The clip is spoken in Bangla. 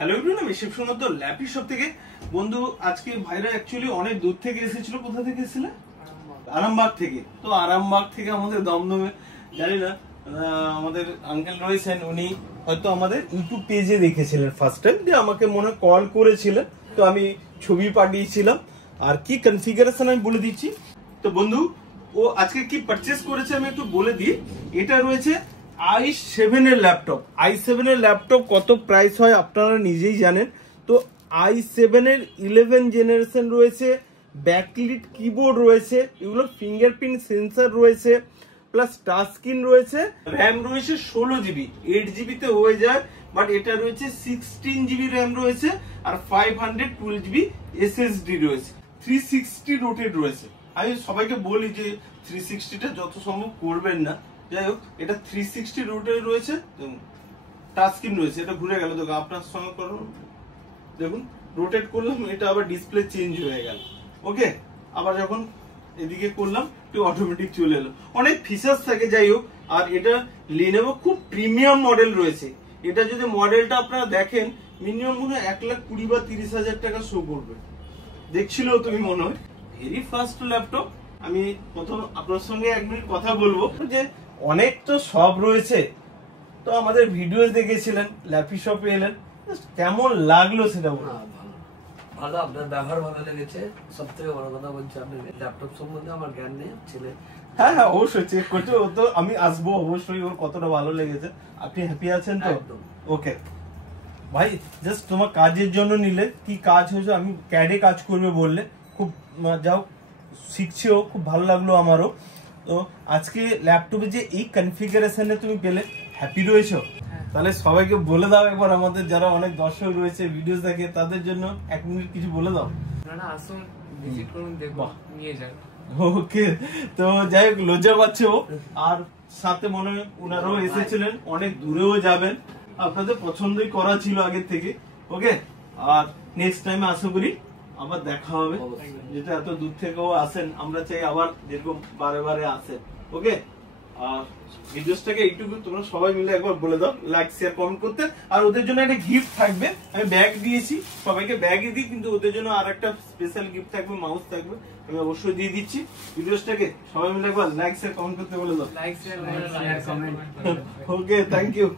হ্যালো এভরিওয়ান, আমি শিবসুন্দর ল্যাপি শপ থেকে। বন্ধু আজকে ভাইরা অ্যাকচুয়ালি অনেক দূর থেকে এসেছিল। কোথা থেকে এসেছিল? আরামবাগ থেকে। তো আরামবাগ থেকে আমাদের দমদমে জানি না আমাদের আঙ্কেল রয়েছেন, উনি হয়তো আমাদের ইউটিউব পেজে দেখেছিলেন ফার্স্ট টাইম, দিয়ে আমাকে মনে কল করেছিলেন। তো আমি ছবি পাঠিয়েছিলাম আর কি কনফিগারেশন আমি বলে দিচ্ছি। তো বন্ধু ও আজকে কি পারচেজ করেছে আমি একটু বলে দিই। এটা রয়েছে i7 এর ল্যাপটপ। i7 এর ল্যাপটপ কত প্রাইস হয় আপনারা নিজেই জানেন। তো i7 এর 11 জেনারেশন রয়েছে, ব্যাকলিট কিবোর্ড রয়েছে, এগুলো ফিঙ্গারপ্রিন্ট সেন্সর রয়েছে, প্লাস টাচ স্ক্রিন রয়েছে, র্যাম রয়েছে 16 জিবি, 8 জিবিতে হয়ে যায়, বাট এটা রয়েছে 16 জিবি র্যাম রয়েছে আর 512 জিবি এসএসডি রয়েছে, 360 রোটেট রয়েছে। আমি সবাইকে বলি যে 360টা যত সম্ভব করবেন না, যাই হোক এটা 360 রোটেট রয়েছে, টাচ স্ক্রিন রয়েছে। এটা ঘুরে গেল, দেখো আপনার সঙ্গে করো, দেখুন রোটেট করলাম, এটা আবার ডিসপ্লে চেঞ্জ হয়ে গেল। ওকে, আবার যখন এদিকে করলাম একটু অটোমেটিক চলে এলো। অনেক ফিচার্স থাকে, যাই হোক। আর এটা Lenovo খুব প্রিমিয়াম মডেল রয়েছে। এটা যদি মডেলটা আপনারা দেখেন মিনিমাম মনে হয় 1,20,000 বা 30,000 টাকা শো করবে। দেখছিল তুমি মনে হয় ভেরি ফার্স্ট ল্যাপটপ। আমি প্রথম আপনার সঙ্গে 1 মিনিট কথা বলবো যে অনেক তো সব রয়েছে। তো আমাদের ভিডিও দেখেছিলেন, ল্যাপি শপে এলেন, কেমন লাগলো সেটা বলুন। ভালো, আপনার ব্যবহার ভালো লেগেছে। সব থেকে বড় কথা বলছি, আপনি ল্যাপটপ সম্বন্ধে আমার জ্ঞান নেই ছেলে। হ্যাঁ হ্যাঁ অবশ্যই চেক করছি, ও তো আমি আসবো অবশ্যই, ওর কতটা ভালো লেগেছে। আপনি হ্যাপি আছেন তো? ওকে ভাই, জাস্ট তোমার কাজের জন্য নিলে, কি কাজ হয়েছে আমি ক্যাডে কাজ করবে বললে, খুব যাও শিখছেও, খুব ভালো লাগলো আমারও। তো আজকে ল্যাপটপে যে এই কনফিগারেশনে তুমি পেলে, হ্যাপি রয়েছো? তাহলে সবাইকে বলে দাও একবার, আমাদের যারা অনেক দর্শক রয়েছে ভিডিও দেখে তাদের জন্য 1 মিনিট কিছু বলে দাও। আপনারা আসুন, ভিজিট করুন, দেখো, নিয়ে যান। ওকে, তো যাই হোক লজ্জা পাচ্ছে ও, আর সাথে মনে হয় ওনারাও এসেছিলেন, অনেক দূরেও যাবেন, আপনাদের পছন্দই করা ছিল আগের থেকে। ওকে, আর নেক্সট টাইমে আশা করি আবার দেখা হবে, যেটা এত দূর থেকেও আসেন, আমরা চাই আবার যেরকম বারে বারে আসেন। ওকে, আর ভিডিওসটাকে এইটুকু তোমরা সবাই মিলে একবার বলে দাও লাইক শেয়ার কমেন্ট করতে। আর ওদের জন্য একটা গিফট থাকবে, আমি ব্যাগ দিয়েছি সবাইকে, ব্যাগই দিই, কিন্তু ওদের জন্য আর একটা স্পেশাল গিফট থাকবে, মাউস থাকবে, আমি অবশ্যই দিয়ে দিচ্ছি। ভিডিওসটাকে সবাই মিলে একবার লাইক শেয়ার কমেন্ট করতে বলে দাও। Like share comment. Okay, thank you.